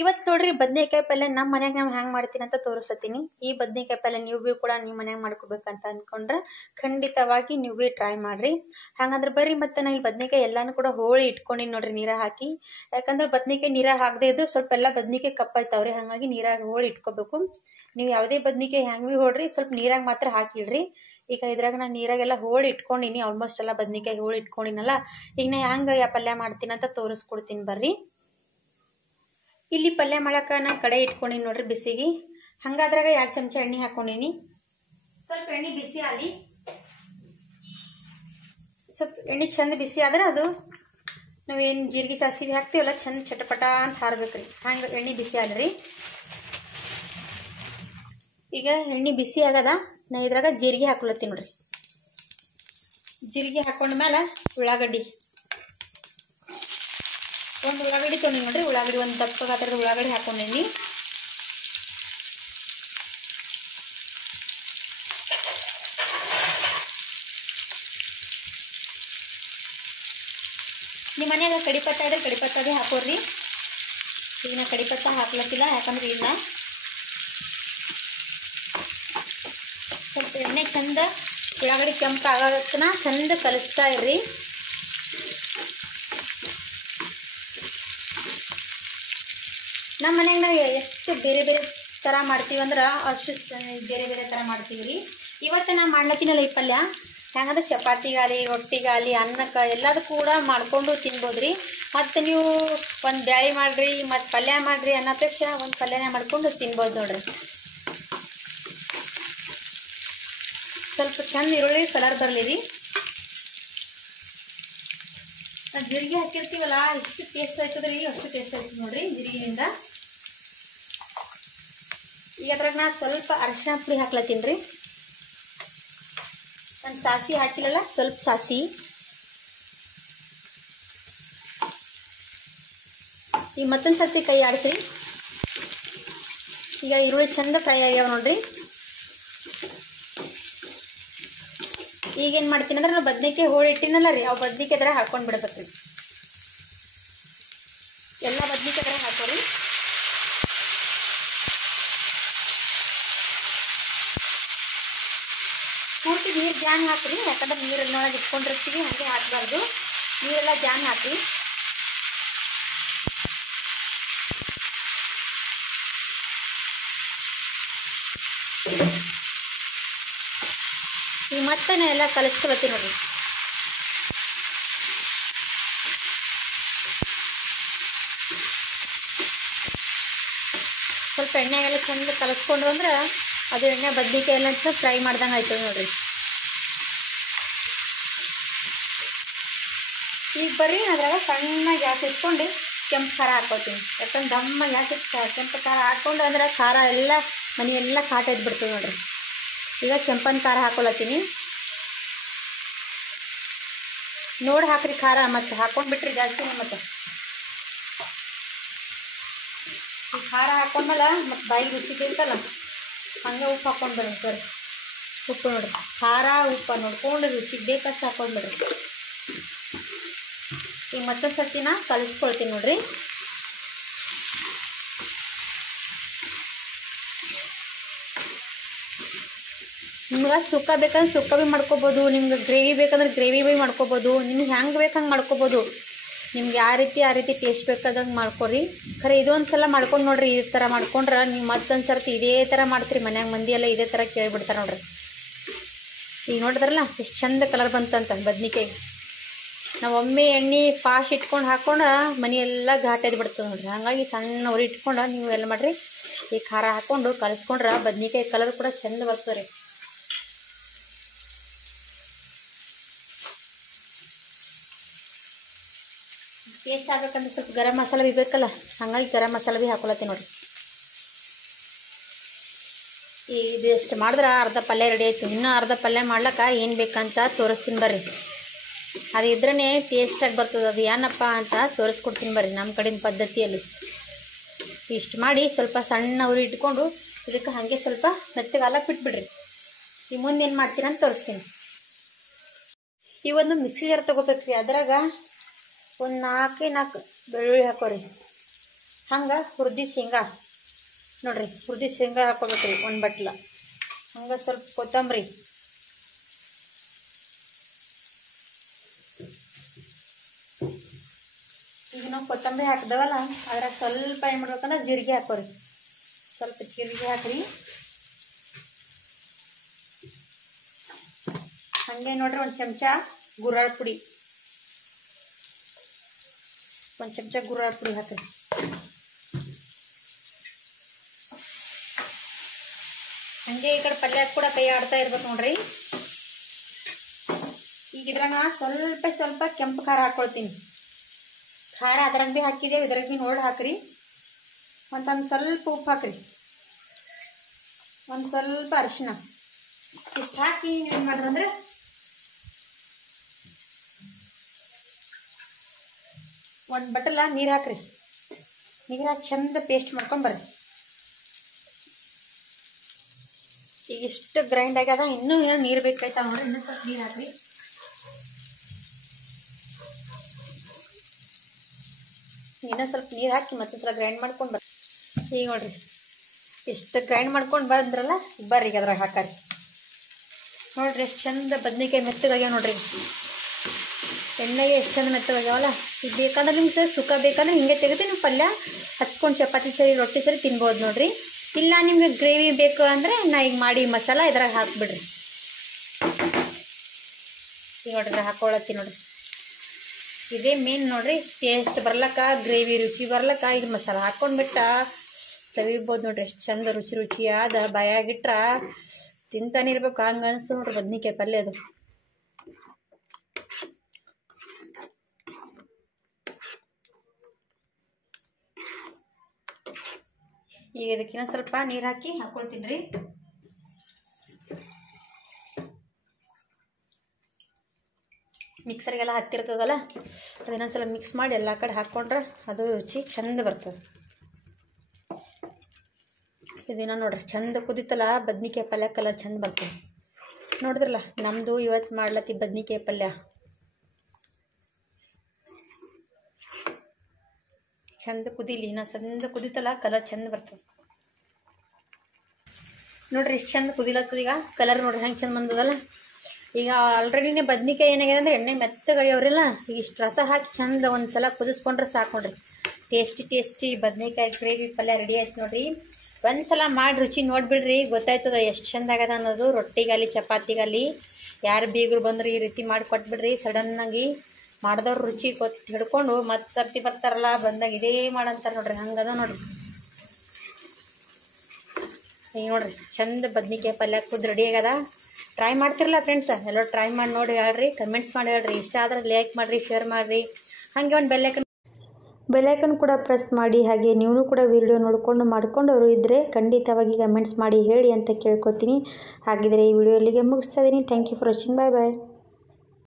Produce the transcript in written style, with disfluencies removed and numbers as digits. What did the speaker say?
ಇವತ್ತು ನೋಡ್ರಿ ಬದನೆಕಾಯಿ ಪಲ್ಯ ನಮ್ಮ ಮನ್ಯಾಗ ನಾವು ಹೆಂಗೆ ಮಾಡ್ತೀನಿ ಅಂತ ತೋರಿಸ್ತೀನಿ. ಈ ಬದನೆಕಾಯಿ ಪಲ್ಯ ನೀವು ಭೀ ಕೂಡ ನಿಮ್ಮ ಮನ್ಯಾಗ ಮಾಡ್ಕೋಬೇಕಂತ ಅಂದ್ಕೊಂಡ್ರೆ ಖಂಡಿತವಾಗಿ ನೀವು ಭೀ ಟ್ರೈ ಮಾಡ್ರಿ. ಹಾಗಂದ್ರೆ ಬರ್ರಿ ಮತ್ತೆ ನಾನು ಈ ಬದನೆಕಾಯಿ ಎಲ್ಲಾನು ಕೂಡ ಹೋಳಿ ಇಟ್ಕೊಂಡಿನಿ ನೋಡ್ರಿ ನೀರಾಗ ಹಾಕಿ. ಯಾಕಂದ್ರೆ ಬದನೆಕಾಯಿ ನೀರಾಗ ಹಾಕದೇ ಇದ್ದು ಸ್ವಲ್ಪ ಎಲ್ಲ ಬದನೆಕಾಯಿ ಕಪ್ಪಾಯ್ತಾವ್ರಿ, ಹಾಗಾಗಿ ನೀರಾಗ ಹೋಳಿ ಇಟ್ಕೋಬೇಕು. ನೀವು ಯಾವುದೇ ಬದನೆಕಾಯಿ ಹೆಂಗೆ ಭೀ ಹೋಳ್ರಿ ಸ್ವಲ್ಪ ನೀರಾಗ ಮಾತ್ರ ಹಾಕಿಡ್ರಿ. ಈಗ ಇದ್ರಾಗ ನಾನು ನೀರಾಗೆಲ್ಲ ಹೋಳಿ ಇಟ್ಕೊಂಡಿನಿ, ಆಲ್ಮೋಸ್ಟ್ ಎಲ್ಲ ಬದನೆಕಾಯಿ ಹೋಳಿ ಇಟ್ಕೊಂಡಿನಲ್ಲ. ಈಗ ನಾ ಹೆಂಗೆ ಪಲ್ಯ ಮಾಡ್ತೀನಿ ಅಂತ ತೋರಿಸ್ಕೊಡ್ತೀನಿ ಬರ್ರಿ. ಇಲ್ಲಿ ಪಲ್ಯ ಮಾಡಕ್ಕೆ ನಾನು ಕಡೆ ಇಟ್ಕೊಂಡಿನಿ ನೋಡ್ರಿ ಬಿಸಿಗೆ. ಹಂಗಾದ್ರಾಗ 2 ಚಮಚ ಎಣ್ಣೆ ಹಾಕೊಂಡಿನಿ. ಸ್ವಲ್ಪ ಎಣ್ಣೆ ಬಿಸಿ ಆಗಿ ಸ್ವಲ್ಪ ಎಣ್ಣೆ ಚಂದ ಬಿಸಿ ಆದ್ರೆ ಅದು ನಾವೇನು ಜೀರಿಗೆ ಸಾಸಿವೆ ಹಾಕ್ತೀವಲ್ಲ ಚಂದ ಚಟಪಟ ಅಂತ ಹಾರಬೇಕ್ರಿ. ಹಂಗೆ ಎಣ್ಣೆ ಬಿಸಿ ಆದ್ರಿ. ಈಗ ಎಣ್ಣೆ ಬಿಸಿ ಆಗದ, ನಾ ಇದ್ರಾಗ ಜೀರಿಗೆ ಹಾಕೊಳತ್ತೀನಿ ನೋಡ್ರಿ. ಜೀರಿಗೆ ಹಾಕೊಂಡ್ಮೇಲೆ ಉಳ್ಳಾಗಡ್ಡಿ, ಒಂದು ಉಳ್ಳಾಗಡ್ಡಿ ತೊಗೊಂಡಿ ನೋಡ್ರಿ. ಉಳ್ಳಾಗಡ್ಡಿ ಒಂದು ದಪ್ಪ ಗಾತ್ರದ ಉಳ್ಳಾಗಡ್ಡಿ ಹಾಕೊಂಡೇನಿ. ನಿಮ್ಮ ಮನ್ಯಾಗ ಕಡಿಪತ್ತ ಇದ್ರೆ ಕಡಿಪತ್ತದೇ ಹಾಕೋರಿ. ಈಗ ನಾ ಕಡಿಪತ್ತ ಹಾಕ್ಲತ್ತಿಲ್ಲ, ಯಾಕಂದ್ರೆ ಇಲ್ಲ ಸ್ವಲ್ಪ ಎಣ್ಣೆ ಚಂದ ಉಳ್ಳಾಗಡ್ಡಿ ಕೆಂಪು ಆಗೋದನ್ನ ಚಂದ ಕಲಿಸ್ತಾ ಇರ್ರಿ. ನಮ್ಮ ಮನ್ಯಾಗ ನಾವು ಎಷ್ಟು ಬೇರೆ ಬೇರೆ ಥರ ಮಾಡ್ತೀವಿ ಅಂದ್ರೆ ಅಷ್ಟು ಬೇರೆ ಬೇರೆ ಥರ ಮಾಡ್ತೀವಿ ರೀ. ಇವತ್ತು ನಾ ಮಾಡ್ಲತ್ತೀನಲ್ಲ ಈ ಪಲ್ಯ, ಹೆಂಗಂದ್ರೆ ಚಪಾತಿಗಾಲಿ ರೊಟ್ಟಿಗಾಲಿ ಅನ್ನಕ್ಕೆ ಎಲ್ಲದಕ್ಕೂ ಕೂಡ ಮಾಡ್ಕೊಂಡು ತಿನ್ಬೋದು ರೀ. ಮತ್ತು ನೀವು ಒಂದು ಬ್ಯಾಳಿ ಮಾಡಿರಿ ಮತ್ತು ಪಲ್ಯ ಮಾಡಿರಿ ಅನ್ನೋಪೇಕ್ಷ ಒಂದು ಪಲ್ಯನೇ ಮಾಡ್ಕೊಂಡು ತಿನ್ಬೋದು ನೋಡ್ರಿ. ಸ್ವಲ್ಪ ಚಂದ ಈರುಳ್ಳಿ ಕಲರ್ ಬರಲಿ ರೀ. ಜೀರಿಗೆ ಹಾಕಿರ್ತೀವಲ್ಲ ಎಷ್ಟು ಟೇಸ್ಟ್ ಆಯ್ತದ್ರಿ, ಅಷ್ಟು ಟೇಸ್ಟ್ ಆಯ್ತದ ನೋಡ್ರಿ ಜೀರಿಗೆಯಿಂದ. ಈಗ ಅದ್ರಾಗ ನಾ ಸ್ವಲ್ಪ ಅರಿಶಿನ ಪುಡಿ ಹಾಕ್ಲತ್ತೀನಿ ರೀ. ನಾನು ಸಾಸಿ ಹಾಕಿಲ್ಲಲ್ಲ, ಸ್ವಲ್ಪ ಸಾಸಿ. ಈಗ ಮತ್ತೊಂದು ಸರ್ತಿ ಕೈ ಆಡಿಸ್ರಿ. ಈಗ ಈರುಳ್ಳಿ ಚಂದ ಫ್ರೈ ಆಗ್ಯಾವ ನೋಡ್ರಿ. ಈಗೇನು ಮಾಡ್ತೀನಿ ಅಂದ್ರೆ ನಾವು ಬದನೆಕಾಯಿ ಹೋಳಿ ಇಟ್ಟಿನಲ್ಲ ರೀ, ಅವು ಬದನೆಕಾಯಿ ಥರ ಹಾಕೊಂಡು ಬಿಡ್ಬೇಕ್ರಿ. ಎಲ್ಲ ಬದನೆಕಾಯಿ ಥರ ಹಾಕೋರಿ. ಪೂರ್ತಿ ನೀರು ಜಾನ್ ಹಾಕ್ರಿ, ಯಾಕಂದ್ರೆ ನೀರನ್ನೊಳಗೆ ಇಟ್ಕೊಂಡಿರ್ತೀವಿ, ಹಾಗೆ ಹಾಕಬಾರ್ದು. ನೀರೆಲ್ಲ ಜಾನ್ ಹಾಕಿ. ಈಗ ಮತ್ತೆ ನಾ ಎಲ್ಲ ಕಲಿಸ್ಕೊಳ್ತೀನಿ ನೋಡ್ರಿ. ಸ್ವಲ್ಪ ಎಣ್ಣೆಗೆಲ್ಲ ಚಂದ ಕಲಿಸ್ಕೊಂಡು ಅಂದ್ರೆ ಅದು ಎಣ್ಣೆ ಬದ್ನಿಕಾಯಿ ಎಲ್ಲ ಫ್ರೈ ಮಾಡ್ದಂಗೆ ಆಯ್ತದೆ ನೋಡ್ರಿ. ಈಗ ಬರ್ರಿ ಅದ್ರಾಗ ಸಣ್ಣ ಗ್ಯಾಸ್ ಇಟ್ಕೊಂಡು ಕೆಂಪು ಖಾರ ಹಾಕೋತೀನಿ. ಯಾಕಂದ್ರೆ ದಮ್ಮ ಗ್ಯಾಸ್ ಕೆಂಪು ಖಾರ ಹಾಕ್ಕೊಂಡು ಅಂದ್ರೆ ಖಾರ ಎಲ್ಲ ಮನೆಯೆಲ್ಲ ಕಾಟ ಇದ್ಬಿಡ್ತದೆ ನೋಡ್ರಿ. ಈಗ ಕೆಂಪನ ಖಾರ ಹಾಕೊಳತ್ತೀನಿ. ನೋಡಿ ಹಾಕ್ರಿ ಖಾರ, ಮತ್ತು ಹಾಕೊಂಡ್ಬಿಟ್ರಿ ಜಾಸ್ತಿನೇ. ಮತ್ತು ಈ ಖಾರ ಹಾಕೊಂಡ್ಮೇಲೆ ಮತ್ತು ಬಾಯಿಗೆ ರುಚಿ ಬೇಕಲ್ಲ, ಹಂಗೆ ಉಪ್ಪು ಹಾಕೊಂಡ್ಬಿಡ್ರಿ ಸರ್. ಉಪ್ಪು ನೋಡ್ರಿ, ಖಾರ ಉಪ್ಪು ನೋಡ್ಕೊಂಡು ರುಚಿಗೆ ಬೇಕಷ್ಟು ಹಾಕೊಂಡ್ಬಿಡ್ರಿ. ಈಗ ಮತ್ತೊಂದು ಸರ್ತಿನ ಕಲಿಸ್ಕೊಳ್ತೀನಿ ನೋಡ್ರಿ. ನಿಮ್ಗೆ ಸುಕ್ಕ ಬೇಕಂದ್ರೆ ಸುಕ್ಕ ಭೀ ಮಾಡ್ಕೊಬೋದು, ನಿಮ್ಗೆ ಗ್ರೇವಿ ಬೇಕಂದ್ರೆ ಗ್ರೇವಿ ಭೀ ಮಾಡ್ಕೊಬೋದು. ನಿಮ್ಗೆ ಹೆಂಗೆ ಬೇಕು ಹಂಗೆ ಮಾಡ್ಕೊಬೋದು. ನಿಮ್ಗೆ ಆ ರೀತಿ ಟೇಸ್ಟ್ ಬೇಕಾದಂಗೆ ಮಾಡ್ಕೊರಿ. ಖರೆ ಇದೊಂದು ಸಲ ಮಾಡ್ಕೊಂಡು ನೋಡ್ರಿ. ಈ ಥರ ಮಾಡ್ಕೊಂಡ್ರೆ ನೀವು ಮತ್ತೊಂದು ಸರ್ತಿ ಇದೇ ಥರ ಮಾಡ್ತೀರಿ. ಮನ್ಯಾಗ ಮಂದಿ ಎಲ್ಲ ಇದೇ ಥರ ಕೇಳಿಬಿಡ್ತಾರೆ ನೋಡ್ರಿ. ಈಗ ನೋಡಿದ್ರಲ್ಲ ಎಷ್ಟು ಚಂದ ಕಲರ್ ಬಂತಂತ ಬದ್ನಿಕಾಯಿ. ನಾವು ಒಮ್ಮೆ ಎಣ್ಣೆ ಫಾಸ್ಟ್ ಇಟ್ಕೊಂಡು ಹಾಕ್ಕೊಂಡ್ರೆ ಮನೆಯೆಲ್ಲ ಘಾಟ್ ಎದ್ಬಿಡ್ತದೆ ನೋಡ್ರಿ. ಹಾಗಾಗಿ ಸಣ್ಣ ಉರಿ ಇಟ್ಕೊಂಡು ನೀವು ಎಲ್ಲ ಮಾಡಿರಿ, ಈ ಖಾರ ಹಾಕ್ಕೊಂಡು ಕಲಿಸ್ಕೊಂಡ್ರೆ ಬದ್ನಿಕಾಯಿ ಕಲರ್ ಕೂಡ ಚಂದ ಬರ್ತದೆ ರೀ. ಟೇಸ್ಟ್ ಆಗ್ಬೇಕಂದ್ರೆ ಸ್ವಲ್ಪ ಗರಂ ಮಸಾಲ ಭೀ ಬೇಕಲ್ಲ, ಹಾಗಾಗಿ ಗರಂ ಮಸಾಲ ಭೀ ಹಾಕೊಳತ್ತೀನಿ ನೋಡ್ರಿ. ಇದು ಎಷ್ಟು ಮಾಡಿದ್ರೆ ಅರ್ಧ ಪಲ್ಯ ರೆಡಿ ಆಯಿತು. ಇನ್ನೂ ಅರ್ಧ ಪಲ್ಯ ಮಾಡ್ಲಿಕ್ಕೆ ಏನು ಬೇಕಂತ ತೋರಿಸ್ತೀನಿ ಬರ್ರಿ. ಅದು ಇದ್ರೇ ಟೇಸ್ಟಾಗಿ ಬರ್ತದೆ. ಅದು ಏನಪ್ಪ ಅಂತ ತೋರಿಸ್ಕೊಡ್ತೀನಿ ಬರ್ರಿ ನಮ್ಮ ಕಡೆಯ ಪದ್ಧತಿಯಲ್ಲಿ. ಇಷ್ಟು ಮಾಡಿ ಸ್ವಲ್ಪ ಸಣ್ಣ ಉರಿ ಇಟ್ಕೊಂಡು ಇದಕ್ಕೆ ಹಾಗೆ ಸ್ವಲ್ಪ ಮೆತ್ತಗಾಲ ಬಿಟ್ಬಿಡ್ರಿ. ಈ ಮುಂದೆ ಏನು ಮಾಡ್ತೀನಿ ಅಂತ ತೋರಿಸ್ತೀನಿ. ಈ ಒಂದು ಮಿಕ್ಸಿ ಜಾರ್ ತೊಗೋಬೇಕ್ರಿ. ಅದ್ರಾಗ ಒಂದು 4 ಬೆಳ್ಳುಳ್ಳಿ ಹಾಕೋರಿ. ಹಂಗೆ ಹುರಿದಿ ಶೇಂಗಾ ನೋಡಿರಿ, ಹುರಿದಿ ಶೇಂಗಾ ಹಾಕ್ಕೋಬೇಕ್ರಿ 1 ಬಟ್ಲ. ಹಂಗೆ ಸ್ವಲ್ಪ ಕೊತ್ತಂಬರಿ, ಈಗ ನಾವು ಕೊತ್ತಂಬರಿ ಹಾಕಿದವಲ್ಲ ಅದ್ರಾಗ ಸ್ವಲ್ಪ ಏನು ಮಾಡ್ಬೇಕಂದ್ರೆ ಜೀರಿಗೆ ಹಾಕೋರಿ. ಸ್ವಲ್ಪ ಜೀರಿಗೆ ಹಾಕ್ರಿ. ಹಾಗೆ ನೋಡ್ರಿ 1 ಚಮಚ ಗುರಾಳ್ ಪುಡಿ, 1 ಚಮಚ ಗುರಾಳ್ ಪುಡಿ ಹಾಕ್ರಿ. ಹಂಗೆ ಈ ಕಡೆ ಪಲ್ಯ ಕೂಡ ಕೈ ಆಡ್ತಾ ಇರ್ಬೇಕು ನೋಡ್ರಿ. ಈಗ ಇದ್ರಾಗ ಸ್ವಲ್ಪ ಕೆಂಪು ಖಾರ ಹಾಕ್ಕೊಳ್ತೀನಿ. ಖಾರ ಅದ್ರಾಗ ಭೀ ಹಾಕಿದ್ದೇವೆ, ಇದ್ರಾಗ ಭೀ ನೋಡಿ ಹಾಕ್ರಿ. ಒಂದು ಸ್ವಲ್ಪ ಉಪ್ಪು ಹಾಕ್ರಿ, ಒಂದು ಸ್ವಲ್ಪ ಅರಿಶಿನ. ಇಷ್ಟು ಹಾಕಿ ಏನು ಮಾಡ್ರಿ ಅಂದ್ರೆ ಒಂದು ಬಟ್ಟಲ ನೀರು ಹಾಕ್ರಿ. ನೀರು ಹಾಕಿ ಚಂದ ಪೇಸ್ಟ್ ಮಾಡ್ಕೊಂಡು ಬರ್ರಿ. ಈಗ ಇಷ್ಟು ಗ್ರೈಂಡ್ ಆಗ್ಯದ, ಇನ್ನೂ ಏನೋ ನೀರು ಬೇಕಾಯ್ತಾವ ನೋಡ್ರಿ. ಇನ್ನೂ ಸ್ವಲ್ಪ ನೀರು ಹಾಕ್ರಿ. ಇನ್ನೂ ಸ್ವಲ್ಪ ನೀರು ಹಾಕಿ ಮತ್ತೊಂದ್ಸಲ ಗ್ರೈಂಡ್ ಮಾಡ್ಕೊಂಡು ಬರ್ರಿ. ಈಗ ನೋಡ್ರಿ ಇಷ್ಟು ಗ್ರೈಂಡ್ ಮಾಡ್ಕೊಂಡು ಬಂದ್ರಲ್ಲ, ಬರ್ರಿ ಈಗ ಅದ್ರಾಗ ಹಾಕಾರಿ. ನೋಡ್ರಿ ಎಷ್ಟು ಚಂದ ಬದ್ನಿಕಾಯಿ ಮೆತ್ತಗಾಗ್ಯಾವ ನೋಡ್ರಿ. ಎಣ್ಣೆಗೆ ಎಷ್ಟು ಚಂದ ಮೆತ್ತಗಾಗ್ಯಾವಲ್ಲ. ಈಗ ಬೇಕಂದ್ರೆ ನಿಮ್ಗೆ ಸರ್ ಸುಕ್ಕ ಬೇಕಂದ್ರೆ ಹಿಂಗೆ ತೆಗೆದು ನೀವು ಪಲ್ಯ ಹಚ್ಕೊಂಡು ಚಪಾತಿ ಸರಿ ರೊಟ್ಟಿ ಸರಿ ತಿನ್ಬೋದು ನೋಡ್ರಿ. ಇಲ್ಲ ನಿಮ್ಗೆ ಗ್ರೇವಿ ಬೇಕು ಅಂದರೆ ನಾ ಈಗ ಮಾಡಿ ಮಸಾಲ ಇದ್ರಾಗ ಹಾಕ್ಬಿಡ್ರಿ. ಈಗ ನೋಡ್ರಿ ಹಾಕ್ಕೊಳತ್ತಿ ನೋಡ್ರಿ. ಇದೇ ಮೇನ್ ನೋಡ್ರಿ, ಟೇಸ್ಟ್ ಬರ್ಲಕ್ಕ, ಗ್ರೇವಿ ರುಚಿ ಬರ್ಲಕ್ಕ ಇದು ಮಸಾಲ ಹಾಕ್ಕೊಂಡ್ಬಿಟ್ಟ ಸವಿಬೋದು ನೋಡ್ರಿ. ಎಷ್ಟು ಚಂದ ರುಚಿ ಆದ ಬಾಯಾಗಿಟ್ರ ತಿಂತಾನೆ ಇರ್ಬೇಕು ಹಂಗೆ ಅನಿಸ್ತು ನೋಡ್ರಿ ಬದ್ನಿಕಾಯಿ ಪಲ್ಯ ಅದು. ಈಗ ಇದಕ್ಕಿನ್ನ ಸ್ವಲ್ಪ ನೀರು ಹಾಕಿ ಹಾಕ್ಕೊಳ್ತೀನಿ ರೀ. ಮಿಕ್ಸರ್ಗೆಲ್ಲ ಹತ್ತಿರ್ತದಲ್ಲ, ಅದನ್ನೊಂದ್ಸಲ ಮಿಕ್ಸ್ ಮಾಡಿ ಎಲ್ಲ ಕಡೆ ಹಾಕ್ಕೊಂಡ್ರೆ ಅದು ರುಚಿ ಚಂದ ಬರ್ತದೆ. ಇದನ್ನ ನೋಡ್ರಿ ಚಂದ ಕುದಿತಲ್ಲ ಬದ್ನಿಕಾಯಿ ಪಲ್ಯ, ಕಲರ್ ಚಂದ ಬರ್ತದೆ ನೋಡಿದ್ರಲ್ಲ. ನಮ್ಮದು ಇವತ್ತು ಮಾಡ್ಲತ್ತಿ ಬದ್ನಿಕಾಯಿ ಪಲ್ಯ. ಚಂದ ಕುದಿಲಿ, ಇನ್ನು ಚಂದ ಕುದಿತಲ್ಲ ಕಲರ್ ಚಂದ ಬರ್ತದೆ ನೋಡ್ರಿ. ಎಷ್ಟು ಚಂದ ಕುದಿಲತ್ತದ ಈಗ ಕಲರ್ ನೋಡ್ರಿ ಹೆಂಗೆ ಚಂದ ಬಂದದಲ್ಲ. ಈಗ ಆಲ್ರೆಡಿನೇ ಬದ್ನಿಕಾಯಿ ಏನಾಗಿದೆ ಅಂದರೆ ಎಣ್ಣೆ ಮೆತ್ತಗಾಗ್ಯಾವ್ರಿಲ್ಲ. ಈಗ ಇಷ್ಟು ರಸ ಹಾಕಿ ಚಂದ ಒಂದು ಸಲ ಕುದಿಸ್ಕೊಂಡ್ರೆ ಸಾಕು ನೋಡ್ರಿ. ಟೇಸ್ಟಿ ಬದ್ನಿಕಾಯಿ ಗ್ರೇವಿ ಪಲ್ಯ ರೆಡಿ ಆಯ್ತು ನೋಡ್ರಿ. ಒಂದು ಸಲ ಮಾಡಿ ರುಚಿ ನೋಡಿಬಿಡ್ರಿ, ಗೊತ್ತಾಯ್ತದ ಎಷ್ಟು ಚಂದ ಆಗ್ಯದ ಅನ್ನೋದು. ರೊಟ್ಟಿಗಾಲಿ ಚಪಾತಿಗಾಲಿ ಯಾರು ಬೀಗರು ಬಂದ್ರು ಈ ರೀತಿ ಮಾಡಿ ಕೊಟ್ಬಿಡ್ರಿ. ಸಡನ್ನಾಗಿ ಮಾಡಿದವ್ರು ರುಚಿ ಹಿಡ್ಕೊಂಡು ಮತ್ತೆ ಸರ್ತಿ ಬರ್ತಾರಲ್ಲ ಬಂದಾಗ ಇದೇ ಮಾಡಂತಾರೆ ನೋಡ್ರಿ. ಹಂಗದ ನೋಡ್ರಿ. ಈಗ ನೋಡ್ರಿ ಚಂದ ಬದ್ನಿಕಾಯಿ ಪಲ್ಯ ಕುದ್ದು ರೆಡಿ ಆಗ್ಯದ. ಟ್ರೈ ಮಾಡ್ತಿರಲ್ಲ ಫ್ರೆಂಡ್ಸ್, ಎಲ್ಲರೂ ಟ್ರೈ ಮಾಡಿ ನೋಡಿ ಹೇಳ್ರಿ, ಕಮೆಂಟ್ಸ್ ಮಾಡಿ ಹೇಳ್ರಿ. ಇಷ್ಟ ಆದರೆ ಲೈಕ್ ಮಾಡಿರಿ, ಶೇರ್ ಮಾಡಿರಿ. ಹಾಗೆ ಒಂದು ಬೆಲ್ಲೈಕನ್ ಕೂಡ ಪ್ರೆಸ್ ಮಾಡಿ. ಹಾಗೆ ನೀವು ಕೂಡ ವಿಡಿಯೋ ಮಾಡ್ಕೊಂಡವರು ಇದ್ದರೆ ಖಂಡಿತವಾಗಿ ಕಮೆಂಟ್ಸ್ ಮಾಡಿ ಹೇಳಿ ಅಂತ ಕೇಳ್ಕೊತೀನಿ. ಹಾಗಿದ್ರೆ ಈ ವಿಡಿಯೋ ಇಲ್ಲಿಗೆ ಮುಗಿಸ್ತಾ ಇದ್ದೀನಿ. Thank you for watching. Bye bye.